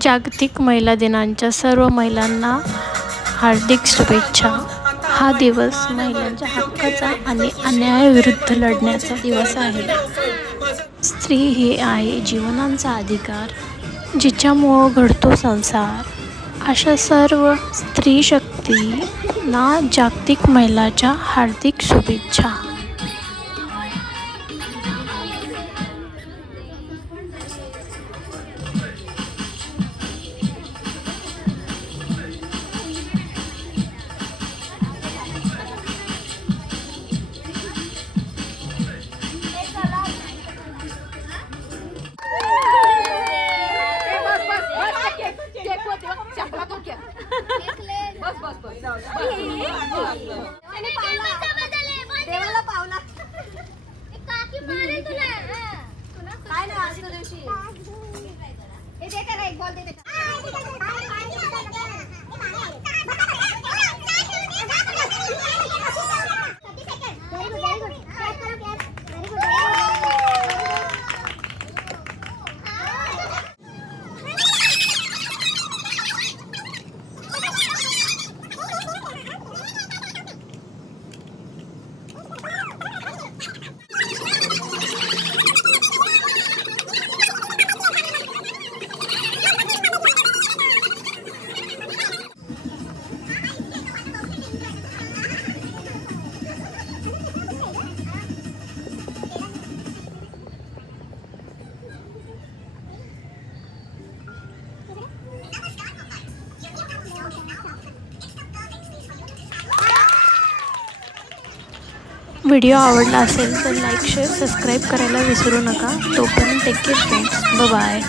जागतिक महिला दिनाच्या सर्व महिलांना हार्दिक शुभेच्छा. हा दिवस महिलांच्या हक्काचा आणि अन्यायाविरुद्ध लढण्याचा दिवस आहे. स्त्री ही आहे जीवनाचा अधिकार, जिच्यामुळं घडतो संसार. अशा सर्व स्त्री शक्तींना जागतिक महिलाच्या हार्दिक शुभेच्छा. व्हिडिओ आवडला असेल तर लाईक, शेअर, सबस्क्राईब करायला विसरू नका. तोपर्यंत टेक केअर फ्रेंड्स. बाय.